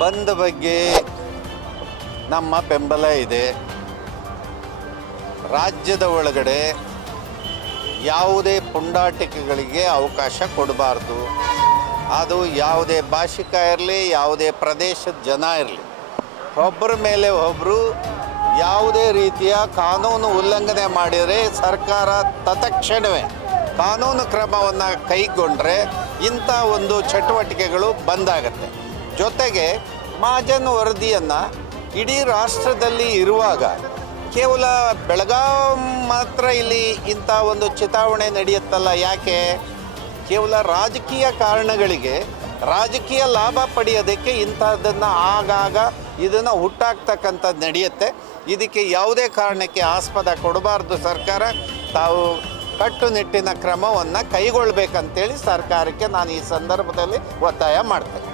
ಬಂದ್ ಬಗ್ಗೆ ನಮ್ಮ ಬೆಂಬಲ ಇದೆ. ರಾಜ್ಯದ ಒಳಗಡೆ ಯಾವುದೇ ಪುಂಡಾಟಿಕೆಗಳಿಗೆ ಅವಕಾಶ ಕೊಡಬಾರ್ದು. ಅದು ಯಾವುದೇ ಭಾಷಿಕ ಇರಲಿ, ಯಾವುದೇ ಪ್ರದೇಶದ ಜನ ಇರಲಿ. ಒಬ್ಬರ ಮೇಲೆ ಒಬ್ಬರು ಯಾವುದೇ ರೀತಿಯ ಕಾನೂನು ಉಲ್ಲಂಘನೆ ಮಾಡಿದರೆ ಸರ್ಕಾರ ತತ್ಕ್ಷಣವೇ ಕಾನೂನು ಕ್ರಮವನ್ನು ಕೈಗೊಂಡ್ರೆ ಇಂಥ ಒಂದು ಚಟುವಟಿಕೆಗಳು ಬಂದಾಗತ್ತೆ. ಜೊತೆಗೆ ಮಹಾಜನ್ ವರದಿಯನ್ನು ಇಡೀ ರಾಷ್ಟ್ರದಲ್ಲಿ ಇರುವಾಗ ಕೇವಲ ಬೆಳಗಾಂ ಮಾತ್ರ ಇಲ್ಲಿ ಇಂಥ ಒಂದು ಚಿತಾವಣೆ ನಡೆಯುತ್ತಲ್ಲ, ಯಾಕೆ? ಕೇವಲ ರಾಜಕೀಯ ಕಾರಣಗಳಿಗೆ ರಾಜಕೀಯ ಲಾಭ ಪಡೆಯೋದಕ್ಕೆ ಇಂಥದ್ದನ್ನು ಆಗಾಗ ಇದನ್ನು ಹುಟ್ಟಾಕ್ತಕ್ಕಂಥದ್ದು ನಡೆಯುತ್ತೆ. ಇದಕ್ಕೆ ಯಾವುದೇ ಕಾರಣಕ್ಕೆ ಆಸ್ಪದ ಕೊಡಬಾರ್ದು ಸರ್ಕಾರ. ತಾವು ಕಟ್ಟುನಿಟ್ಟಿನ ಕ್ರಮವನ್ನು ಕೈಗೊಳ್ಳಬೇಕಂತೇಳಿ ಸರ್ಕಾರಕ್ಕೆ ನಾನು ಈ ಸಂದರ್ಭದಲ್ಲಿ ಒತ್ತಾಯ ಮಾಡ್ತೇನೆ.